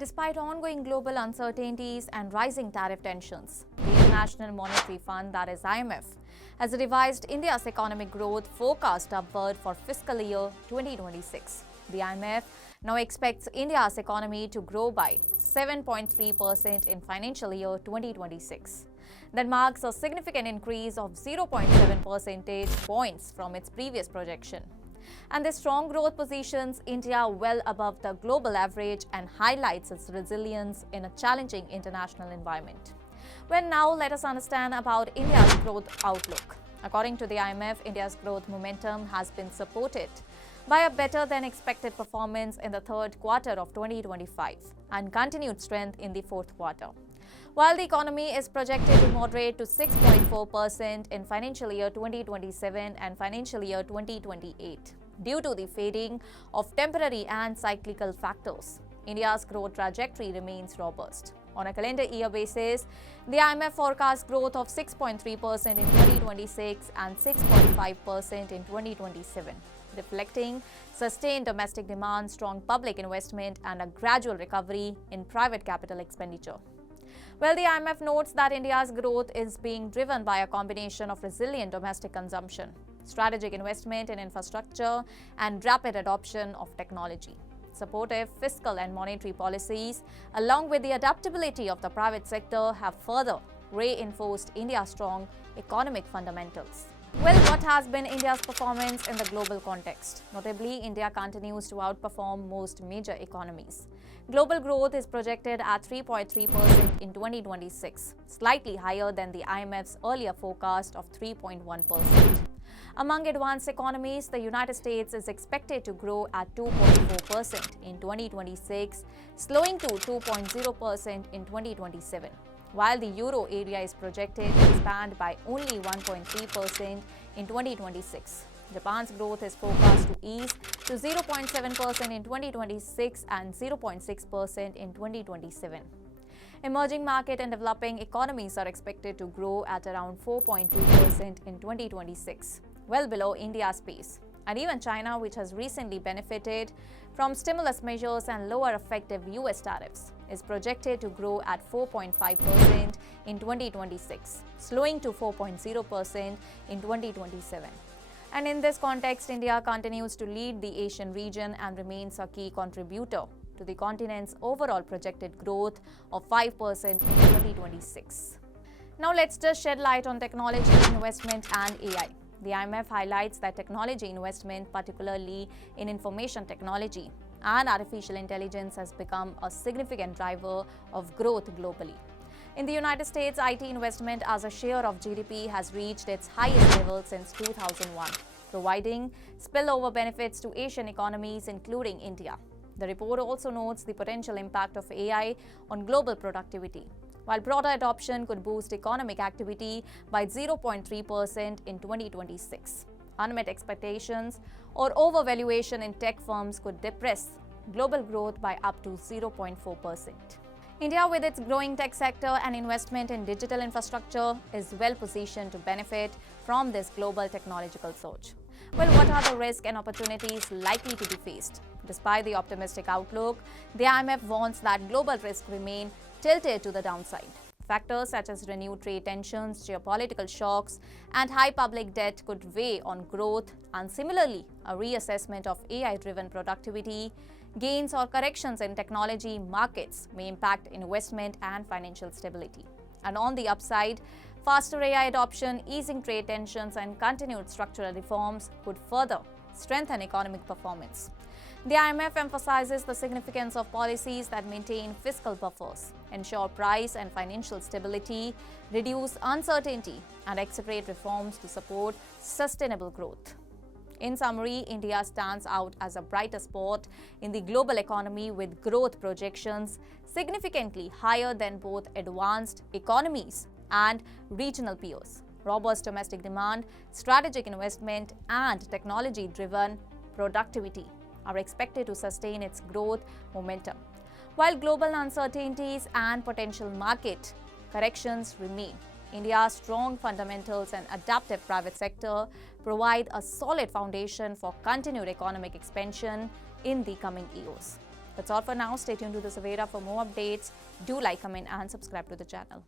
Despite ongoing global uncertainties and rising tariff tensions, the International Monetary Fund, that is IMF, has revised India's economic growth forecast upward for fiscal year 2026. The IMF now expects India's economy to grow by 7.3% in financial year 2026. That marks a significant increase of 0.7 percentage points from its previous projection. And this strong growth positions India well above the global average and highlights its resilience in a challenging international environment. Well, now let us understand about India's growth outlook. According to the IMF, India's growth momentum has been supported by a better than expected performance in the third quarter of 2025 and continued strength in the fourth quarter. While the economy is projected to moderate to 6.4% in financial year 2027 and financial year 2028 due to the fading of temporary and cyclical factors, India's growth trajectory remains robust. On a calendar year basis, the IMF forecasts growth of 6.3% in 2026 and 6.5% in 2027, reflecting sustained domestic demand, strong public investment, and a gradual recovery in private capital expenditure. Well, the IMF notes that India's growth is being driven by a combination of resilient domestic consumption, strategic investment in infrastructure, and rapid adoption of technology. Supportive fiscal and monetary policies, along with the adaptability of the private sector, have further reinforced India's strong economic fundamentals. Well, what has been India's performance in the global context? Notably, India continues to outperform most major economies. Global growth is projected at 3.3% in 2026, slightly higher than the IMF's earlier forecast of 3.1%. Among advanced economies, the United States is expected to grow at 2.4% in 2026, slowing to 2.0% in 2027. While the euro area is projected to expand by only 1.3% in 2026. Japan's growth is forecast to ease to 0.7% in 2026 and 0.6% in 2027. Emerging market and developing economies are expected to grow at around 4.2% in 2026, well below India's pace. And even China, which has recently benefited from stimulus measures and lower effective US tariffs, is projected to grow at 4.5% in 2026, slowing to 4.0% in 2027. And in this context, India continues to lead the Asian region and remains a key contributor to the continent's overall projected growth of 5% in 2026. Now let's just shed light on technology, investment and AI. The IMF highlights that technology investment, particularly in information technology and artificial intelligence, has become a significant driver of growth globally. In the United States, IT investment as a share of GDP has reached its highest level since 2001, providing spillover benefits to Asian economies, including India. The report also notes the potential impact of AI on global productivity. While broader adoption could boost economic activity by 0.3% in 2026, unmet expectations or overvaluation in tech firms could depress global growth by up to 0.4%. India, with its growing tech sector and investment in digital infrastructure, is well positioned to benefit from this global technological surge. Well, what are the risks and opportunities likely to be faced? Despite the optimistic outlook, the IMF warns that global risks remain tilted to the downside. Factors such as renewed trade tensions, geopolitical shocks, and high public debt could weigh on growth, and similarly, a reassessment of AI-driven productivity gains or corrections in technology markets may impact investment and financial stability. And on the upside, faster AI adoption, easing trade tensions, and continued structural reforms could further strengthen economic performance. The IMF emphasizes the significance of policies that maintain fiscal buffers, ensure price and financial stability, reduce uncertainty, and accelerate reforms to support sustainable growth. In summary, India stands out as a brighter spot in the global economy with growth projections significantly higher than both advanced economies and regional peers. Robust domestic demand, strategic investment, and technology-driven productivity are expected to sustain its growth momentum. While global uncertainties and potential market corrections remain, India's strong fundamentals and adaptive private sector provide a solid foundation for continued economic expansion in the coming years. That's all for now. Stay tuned to the Savera for more updates. Do like, comment, and subscribe to the channel.